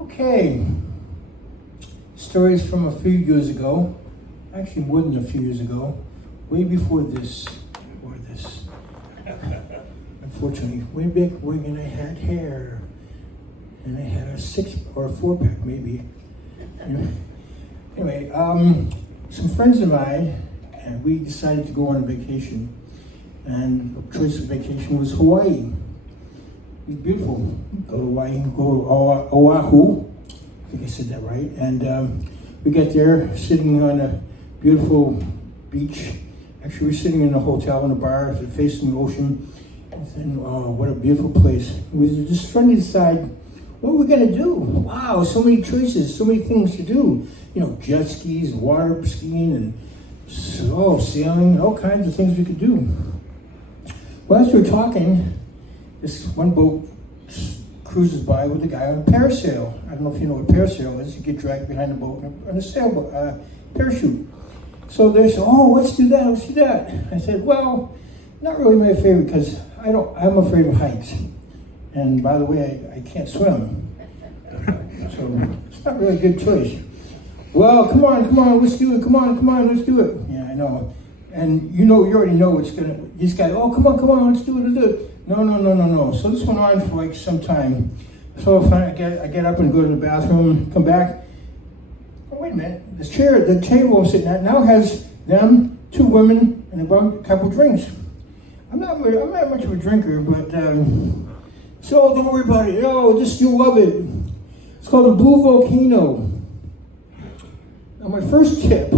Okay, stories from a few years ago, actually more than a few years ago, way before this, unfortunately, way back when I had hair, and I had a 6 or a 4-pack maybe. Anyway, some friends of mine, and we decided to go on a vacation, and the choice of vacation was Hawaii. It's beautiful. Go to Hawaii, go to Oahu. I think I said that right. And we got there, sitting on a beautiful beach. Actually, we're sitting in a hotel in a bar facing the ocean. And oh, what a beautiful place. We were just trying to decide what we're going to do. Wow, so many choices, so many things to do. You know, jet skis, water skiing, and sailing, all kinds of things we could do. Well, as we were talking, this one boat cruises by with a guy on a parasail. I don't know if you know what a parasail is. You get dragged behind the boat on a sailboat, parachute. So they said, "Oh, let's do that. I said, "Well, not really my favorite because I'm afraid of heights. And by the way, I can't swim. So it's not really a good choice." "Well, come on, let's do it. Come on, let's do it." Yeah, I know. And you already know it's these guys, "Oh, come on, let's do it. No. So this went on for like some time. So finally I get up and go to the bathroom, come back. Oh, wait a minute, the table I'm sitting at now has them, 2 women, and a couple drinks. I'm not much of a drinker, but so don't worry about it. Oh, you'll love it. It's called a Blue Volcano. Now my first tip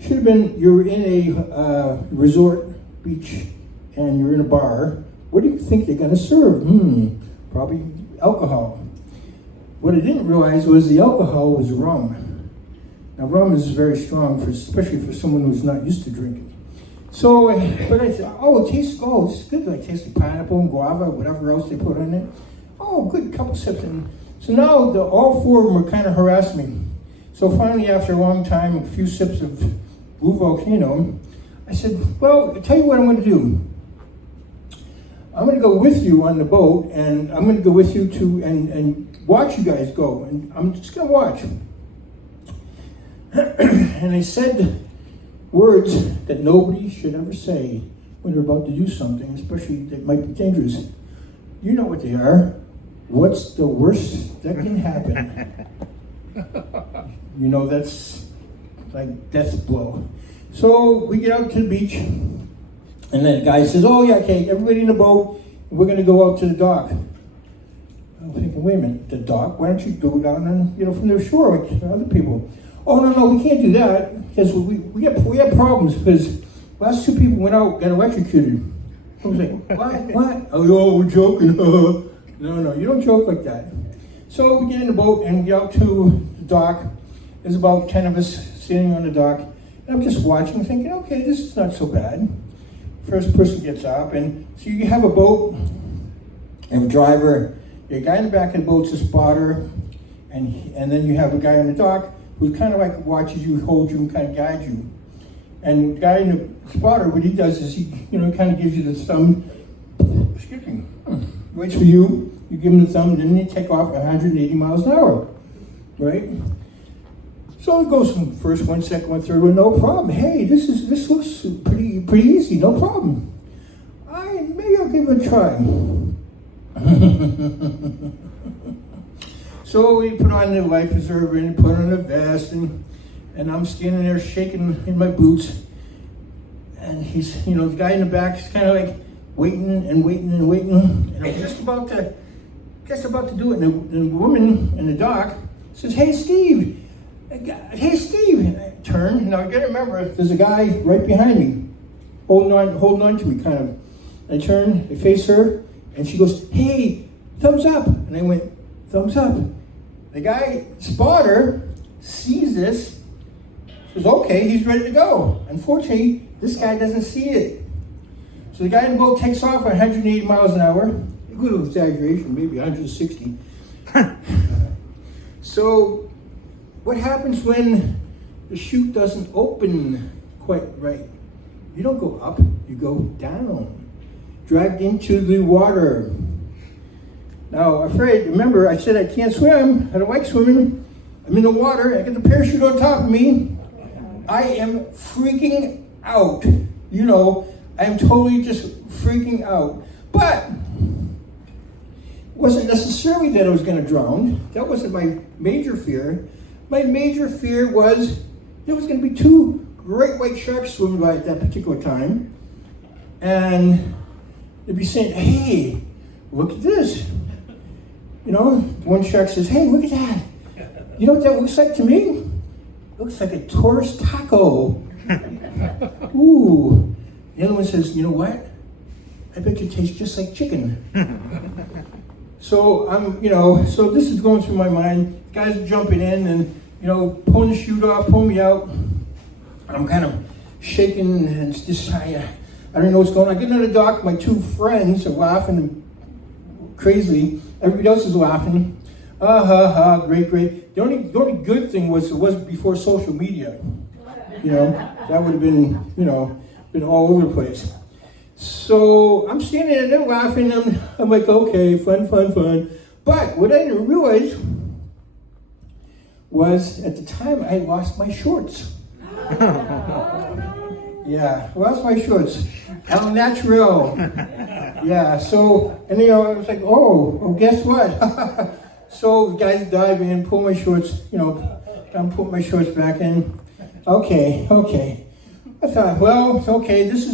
should have been, you're in a resort beach and you're in a bar. What do you think they're going to serve? Probably alcohol. What I didn't realize was the alcohol was rum. Now rum is very strong, especially for someone who's not used to drinking. So, but I said, this is good. I tasted pineapple and guava, whatever else they put in it. Oh, good, couple sips. And so now all 4 of them were kind of harassing me. So finally, after a long time, a few sips of Blue Volcano, I said, "Well, I'll tell you what I'm going to do. I'm going to go with you on the boat, and I'm going to go with you and watch you guys go. And I'm just going to watch." And I said words that nobody should ever say when they're about to do something, especially that might be dangerous. You know what they are. What's the worst that can happen? You know, that's like death blow. So we get out to the beach, and then the guy says, "Oh yeah, okay, everybody in the boat, we're gonna go out to the dock." I'm thinking, wait a minute, the dock? Why don't you go down and, from the shore like other people? "Oh no, we can't do that because we have problems because last 2 people went out, got electrocuted." I was like, what? "Oh, we're joking." No, you don't joke like that. So we get in the boat and we get out to the dock. There's about 10 of us sitting on the dock. And I'm just watching, thinking, okay, this is not so bad. First person gets up, and so you have a boat, and a driver, a guy in the back of the boat's a spotter, and then you have a guy on the dock who kind of like watches you, holds you, and kind of guides you. And the guy in the spotter, what he does is he, kind of gives you the thumb, waits for you, you give him the thumb, and then you take off 180 miles an hour, right? So it goes from first one, second one, third one, no problem. Hey, this looks pretty easy, no problem. Maybe I'll give it a try. So we put on the life preserver and put on a vest, and I'm standing there shaking in my boots, and he's, the guy in the back is kind of like waiting, and I'm just about to do it, and the woman in the dock says, "Hey, Steve." And I turn, now I gotta remember, there's a guy right behind me, holding on to me, kind of. I turn, I face her, and she goes, "Hey, thumbs up." And I went, "Thumbs up." The guy, spotter, sees this, says, "Okay, he's ready to go." Unfortunately, this guy doesn't see it. So the guy in the boat takes off at 180 miles an hour, a little exaggeration, maybe 160. So, what happens when the chute doesn't open quite right? You don't go up, you go down. Dragged into the water. Now, afraid, remember, I said I can't swim. I don't like swimming. I'm in the water. I got the parachute on top of me. I am freaking out. You know, I'm totally just freaking out. But it wasn't necessarily that I was going to drown. That wasn't my major fear. My major fear was there was going to be 2 great white sharks swimming by at that particular time. And they'd be saying, hey, look at this. You know, one shark says, hey, look at that. You know what that looks like to me? It looks like a tourist taco. Ooh. The other one says, you know what? I bet you it tastes just like chicken. So so this is going through my mind. Guys are jumping in and, pulling the chute off, pulling me out. I'm kind of shaking and just, I don't know what's going on. I get on the dock, my 2 friends are laughing crazily. Everybody else is laughing. Great. The only good thing was it wasn't before social media. That would have been, been all over the place. So I'm standing there laughing. I'm like, okay, fun. But what I didn't realize was at the time I lost my shorts. Yeah, lost my shorts. El natural. Yeah, so, and I was like, oh, guess what? So the guys dive in, pull my shorts, I'm putting my shorts back in. Okay. I thought, well, okay, this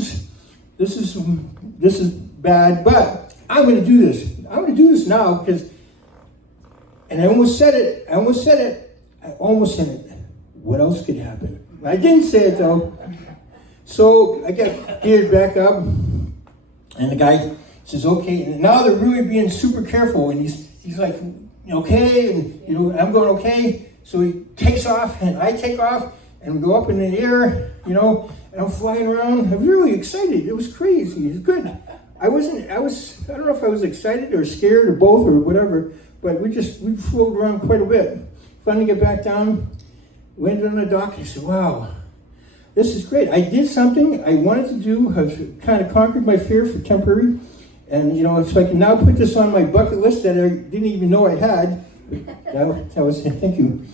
is bad, but I'm going to do this. I'm going to do this now because, and I almost said it. What else could happen? I didn't say it though. So I got geared back up, and the guy says, okay, and now they're really being super careful, and he's like, okay, and I'm going okay. So he takes off, and I take off, and we go up in the air, and I'm flying around. I'm really excited. It was crazy. It was good. I don't know if I was excited or scared or both or whatever, but we floated around quite a bit. Finally get back down, landed on the dock, and I said, wow, this is great. I did something I wanted to do. I've kind of conquered my fear for temporary. And, so I can now put this on my bucket list that I didn't even know I had. That was, thank you.